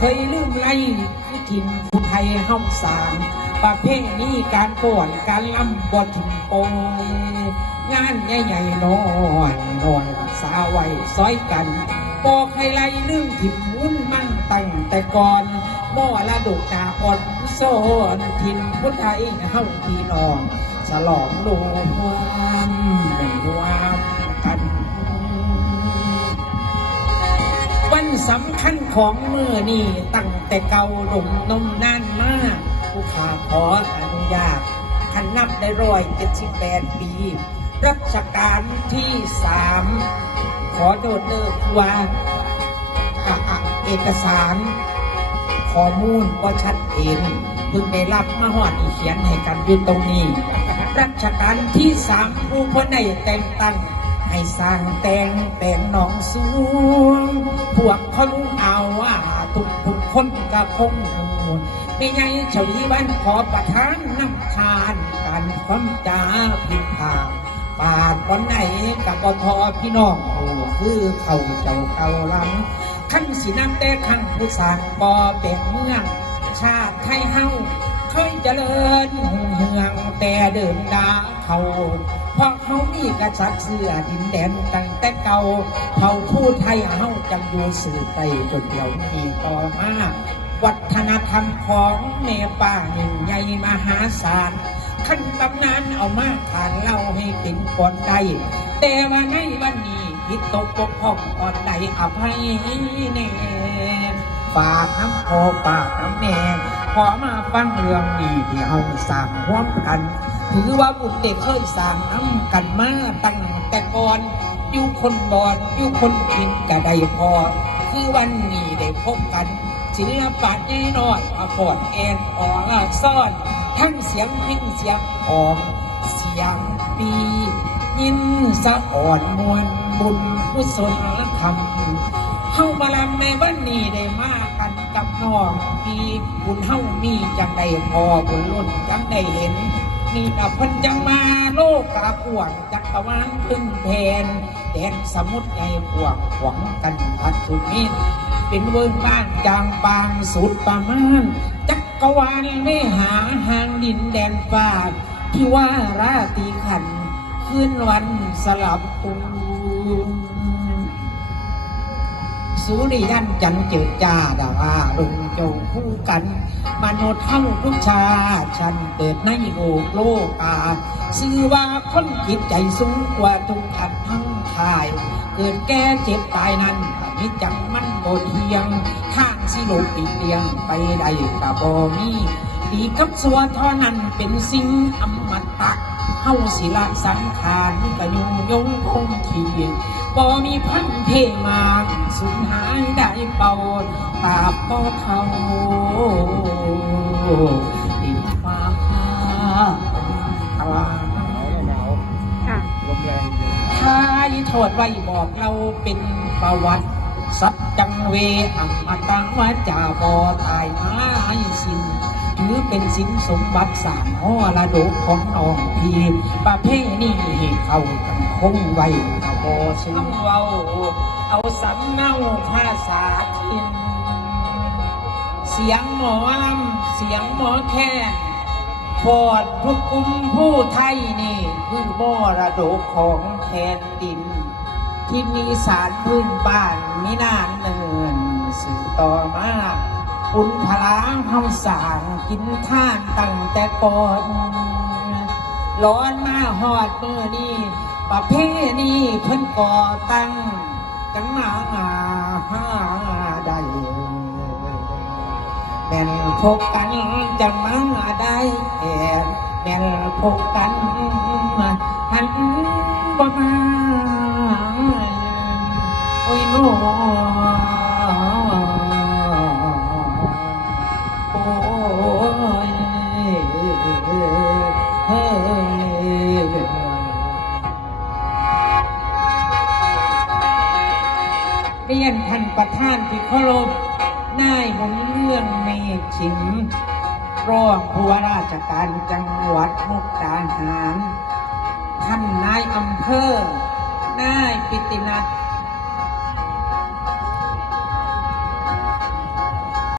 เคยลืมไล่คือถิ่นผู้ไทยห้องสารประเภทนี้การป่วนการล่ำบอถิ่นโปยงานใหญ่ๆน้อยน้อยสาวไว้ซอยกันบอกให้ไล่ลืมถิ่นมุ่นมั่งตั้งแต่ก่อนบ่อละดุกนาอ่อนโซนถิ่นผู้ไทยเฮาพี่น้องฉลองรวมเป็นรวม วันสำคัญของมือนี่ตั้งแต่เก่าดมนมนานมากผู้ขาขออนุญาตขันนับได้ร้อยเจ็ดสิบแปดปี รัชกาลที่สามขอโดดเลิกว่าอะอะเอกสาร ข้อมูลก็ชัดเจนเพิ่งได้รับมาหอดอีเขียนให้กันยู่ตรงนี้ รัชกาลที่สามผู้คนได้แต่งตั้ง ให้สร้างแต่งแต่งหนองสวง พวกเขารู้เอาว่าทุกทุกคนก็คงหูไม่ไงเฉลีวันขอประทานน้ำคานการความจาผิดพลาปาดคนไหนกับปทพี่น้องโอ้คือเขาเจ้าเก่าลังขั้นสีน้ำแต่ขังผู้สางปอเป็นเมือง ชาติไทยเฮา เคยเจริญหงเฮืองแต่เดินดาเขาเพราะเขามีกษัตริย์เสื้อดินแดนตั้งแต่เก่าเผ่าผู้ไทยเฮาจังอยู่สื่อไปจนเดียวนี้ต่อมาวัฒนธรรมของแม่ป้าหนึ่งใหญ่มหาศาลขั้นตำนานเอามาขานเล่าให้เป็นก่อนใดแต่ว่าในวันนี้พิตกปกพ้องก่อนใดอภัยแน่ฝากน้ำพอปากน้ำแม่ ขอมาฟังเรื่องนี้ที่เฮาสร้างร่วมกัน ถือว่าบุตรเด็กเคยสร้างน้ำกันมาตั้งแต่ก่อนอยู่คนบอนอยู่คนกินก็ได้พอ คือวันนี้ได้พบกันศิลปะแน่นอนอาปอดแอนออซ่อน ทั้งเสียงพิ้งเสียงหอมเสียงปียินสะอ่อนมวลบุญกุศลธรรมเข้ามาลำในวันนี้ได้มากัน กับน้องพี่บุญเฮามีจังได้พอบุญล้นจังได้เห็น นี่กับพันจังมาโลกกระปวงจักรวาลพึ่งแทนแดนสมุทรใหญ่พวกหวังกันพัดสุมินเป็นเวิร์บ้านจางปางสุดประมาณจักรวาลไม่หาห่างดินแดนฟ้าที่ว่าราตีขันคืนวันสลับปูน สุริยันจันเจิดจ้าดาว่าลงโจงคู่กันมนุษย์ทั้งทุกชาติฉันเกิดในโลกโลกาสื่อว่าคนจิตใจสูงกว่าทุกอันทั้งขาย เกิดแก่เจ็บตายนั้นอนิจังมันโบเทียง ข้างสิโลกอีกเดียงไปได้กะบ่มีดีกับสัวท่านั้นเป็นสิ่งอมตะเฮาสิละสังขารกะยุงยงคง บ่มีพันเพมาสูญหายได้เป่าตาบต่อเท่าดินฟ้าตลาท้ายโทษไว้บอกเราเป็นประวัติ สัจจังเวอัมมาตังวาจาบอตายมาสิ้น ถือเป็นสินสมบัติสามหอระดกของน้องพีประเพณีเขาจังคงไว้กะบอซึ่งเว้าเอาสำเนาภาษาถิ่นเสียงหมอลำเสียงหมอแค่ปอดทุกกลุ่มผู้ไทยนี่คือมรดกของแผ่นดิน ที่มีสารพื้นบ้านมินานเนินสื่อต่อมา ปุญพลาเฮาสร้างกินท่านตั้งแต่ก่อนร้อนมาหอดมือนี่ประเพณีเพิ่นก่อตั้งกันมาหาได้แม่นพบกันจะมาได้แอบแม่นพบกันหันบ่มาโอ้ยโนโนท่านประธานที่เคารพนายหมุนเรื่องเมฆชิมรองผู้ว่าราชการจังหวัดมุกดาหาร ท่านนายอำเภอนายปิตินัท